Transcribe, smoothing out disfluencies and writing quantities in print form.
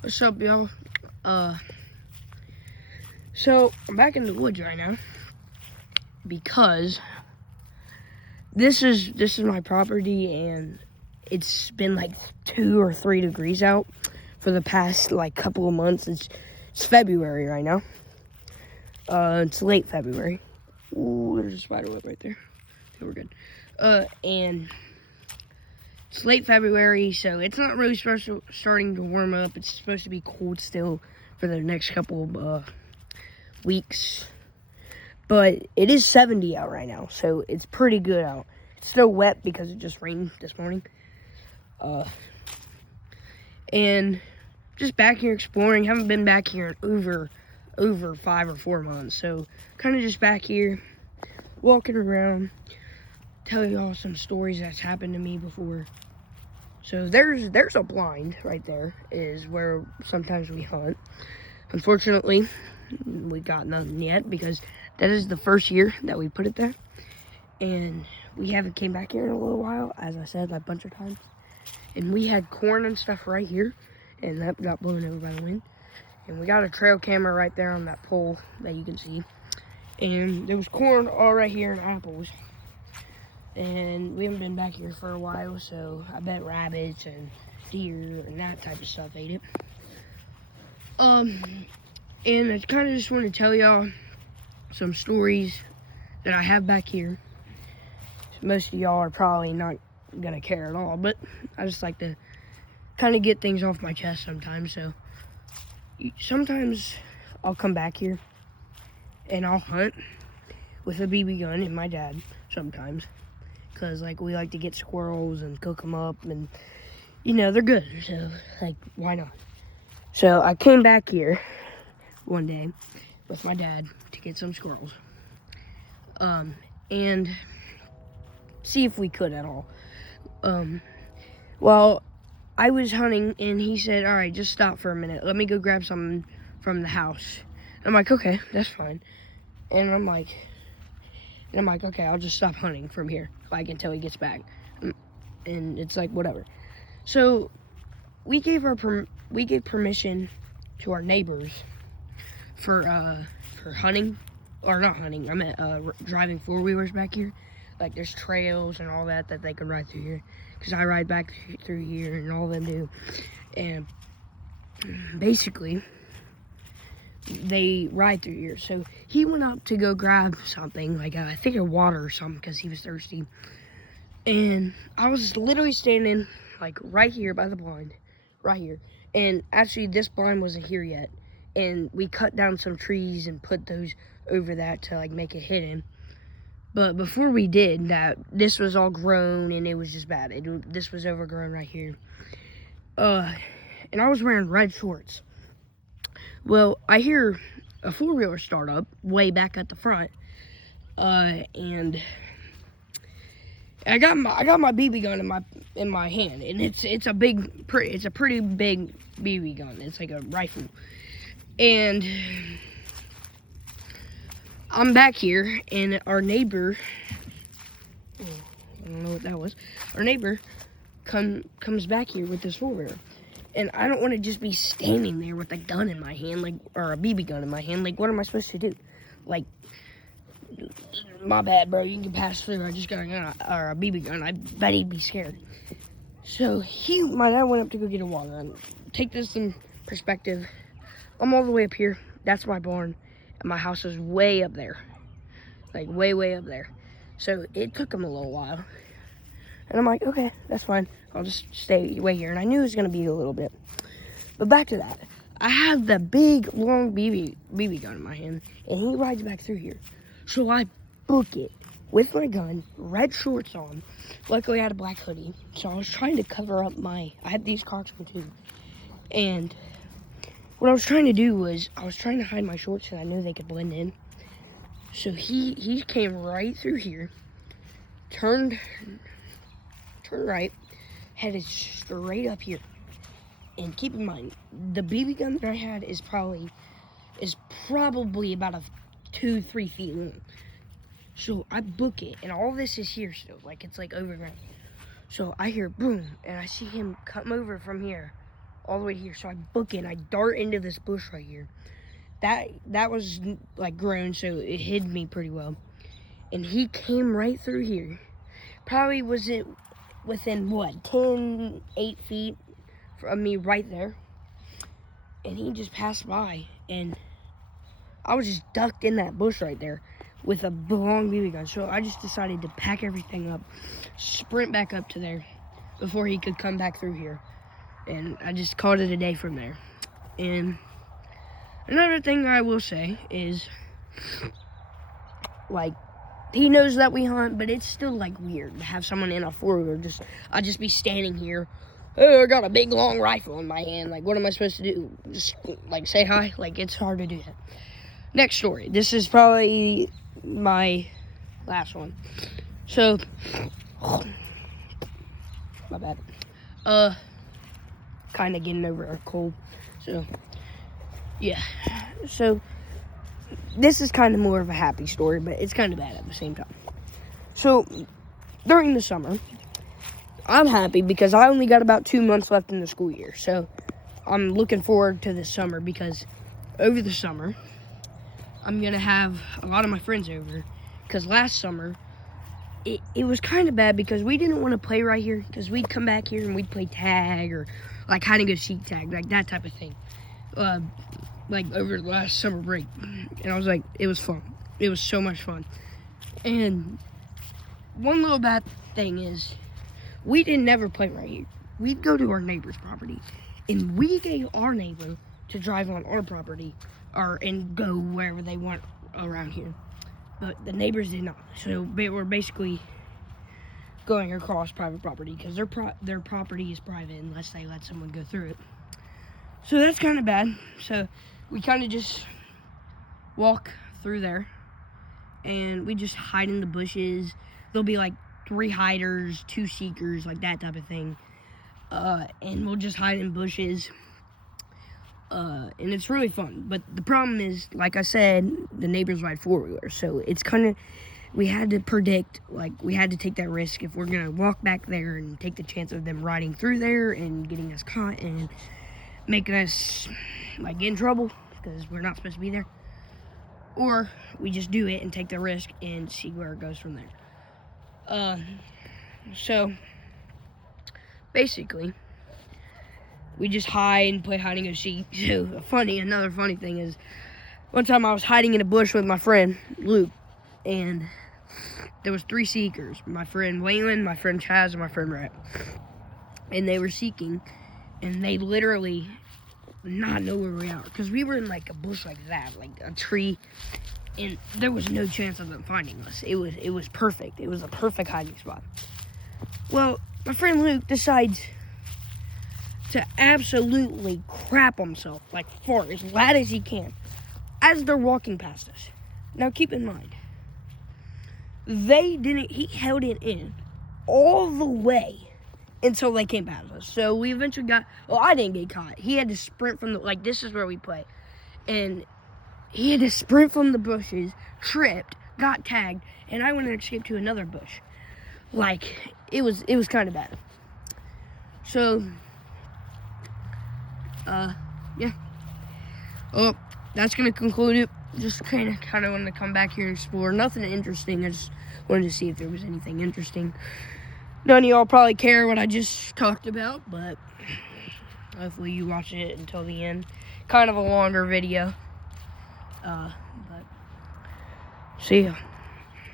What's up, y'all? So I'm back in the woods right now because this is my property, and it's been like 2 or 3 degrees out for the past like couple of months. It's February right now. It's late February. Ooh, there's a spider web right there. Okay, we're good. And it's late February, so it's not really starting to warm up. It's supposed to be cold still for the next couple of weeks, but it is 70 out right now, so it's pretty good out. It's still wet because it just rained this morning. And just back here exploring. Haven't been back here in over 5 or 4 months, so kind of just back here walking around, tell y'all some stories that's happened to me before. So there's a blind right there, is where sometimes we hunt. Unfortunately, we got nothing yet because that is the first year that we put it there, and we haven't came back here in a little while, as I said like a bunch of times. And we had corn and stuff right here, and that got blown over by the wind. And we got a trail camera right there on that pole that you can see, and there was corn all right here and apples. And we haven't been back here for a while, so I bet rabbits and deer and that type of stuff ate it. And I kind of just want to tell y'all some stories that I have back here. Most of y'all are probably not gonna care at all, but I just like to kind of get things off my chest sometimes. So sometimes I'll come back here and I'll hunt with a BB gun and my dad sometimes, because like we like to get squirrels and cook them up, and they're good, so like why not. So I came back here one day with my dad to get some squirrels, and see if we could at all. Well, I was hunting, and he said, all right, just stop for a minute, let me go grab something from the house. I'm like, okay, that's fine. And I'm like, okay, I'll just stop hunting from here like until he gets back. And it's like, whatever. So we gave permission to our neighbors for hunting, or not hunting, I meant driving four-wheelers back here. Like there's trails and all that they can ride through here, because I ride back through here and all of them do. And basically they ride through here. So he went up to go grab something, like I think a water or something, because he was thirsty. And I was literally standing like right here by the blind, right here. And actually this blind wasn't here yet, and we cut down some trees and put those over that to like make it hidden. But before we did that, this was all grown and it was just bad. This was overgrown right here. And I was wearing red shorts. Well, I hear a four-wheeler start up way back at the front, and I got my BB gun in my hand, and it's a pretty big BB gun. It's like a rifle, and I'm back here, and our neighbor, I don't know what that was. Our neighbor comes back here with this four-wheeler. And I don't want to just be standing there with a gun in my hand, like, or a BB gun in my hand. Like, what am I supposed to do? Like, my bad, bro. You can pass through. I just got a gun, or a BB gun. I bet he'd be scared. So my dad went up to go get a water. And take this in perspective. I'm all the way up here. That's my barn, and my house is way up there, like way, way up there. So it took him a little while. And I'm like, okay, that's fine. I'll just stay way here. And I knew it was going to be a little bit. But back to that. I have the big, long BB gun in my hand. And he rides back through here. So I book it with my gun, red shorts on. Luckily, I had a black hoodie. So I was trying to cover up I had these Crocs on too. And what I was trying to do was, I was trying to hide my shorts, and I knew they could blend in. So he came right through here. Turned right, headed straight up here. And keep in mind, the BB gun that I had is probably about 2-3 feet long. So I book it, and all this is here still, like it's like overground. So I hear boom, and I see him come over from here all the way here. So I book it, I dart into this bush right here. That was like grown, so it hid me pretty well. And he came right through here. Probably was it within what, 8 feet from me right there. And he just passed by, and I was just ducked in that bush right there with a long BB gun. So I just decided to pack everything up, sprint back up to there before he could come back through here. And I just called it a day from there. And another thing I will say is, like, he knows that we hunt, but it's still, like, weird to have someone in a four-wheeler. I'd just be standing here. Oh, I got a big, long rifle in my hand. Like, what am I supposed to do? Just, like, say hi? Like, it's hard to do that. Next story. This is probably my last one. So, my bad. Kind of getting over a cold. So, yeah. So, this is kind of more of a happy story, but it's kind of bad at the same time. So, during the summer, I'm happy because I only got about 2 months left in the school year. So, I'm looking forward to this summer because over the summer, I'm going to have a lot of my friends over. Because last summer, it was kind of bad because we didn't want to play right here. Because we'd come back here and we'd play tag or like hide and go seek tag, like that type of thing. Like over the last summer break. And I was like, it was fun. It was so much fun. And one little bad thing is, we didn't never play right here. We'd go to our neighbor's property, and we gave our neighbor to drive on our property and go wherever they want around here. But the neighbors did not. So they were basically going across private property because their property is private unless they let someone go through it. So that's kind of bad. So we kind of just walk through there, and we just hide in the bushes. There'll be like 3 hiders, 2 seekers, like that type of thing. And we'll just hide in bushes. And it's really fun. But the problem is, like I said, the neighbors ride 4-wheelers. So it's kind of, we had to predict, like, we had to take that risk if we're going to walk back there and take the chance of them riding through there and getting us caught and making us, like, get in trouble because we're not supposed to be there. Or we just do it and take the risk and see where it goes from there. So, basically, we just hide and play hide and go seek. So, another funny thing is, one time I was hiding in a bush with my friend, Luke, and there was 3 seekers. My friend Waylon, my friend Chaz, and my friend Rhett. And they were seeking, and they literally not know where we are. Because we were in, like, a bush like that, like a tree, and there was no chance of them finding us. It was perfect. It was a perfect hiding spot. Well, my friend Luke decides to absolutely crap himself, like fart as loud as he can, as they're walking past us. Now keep in mind, he held it in all the way until they came past us. So we eventually I didn't get caught. He had to sprint from this is where we play. And he had to sprint from the bushes, tripped, got tagged, and I went and escaped to another bush. Like, it was kind of bad. So, yeah. Well, that's going to conclude it. Just kind of wanted to come back here and explore. Nothing interesting. I just wanted to see if there was anything interesting. None of y'all probably care what I just talked about, but hopefully you watch it until the end. Kind of a longer video. But see ya.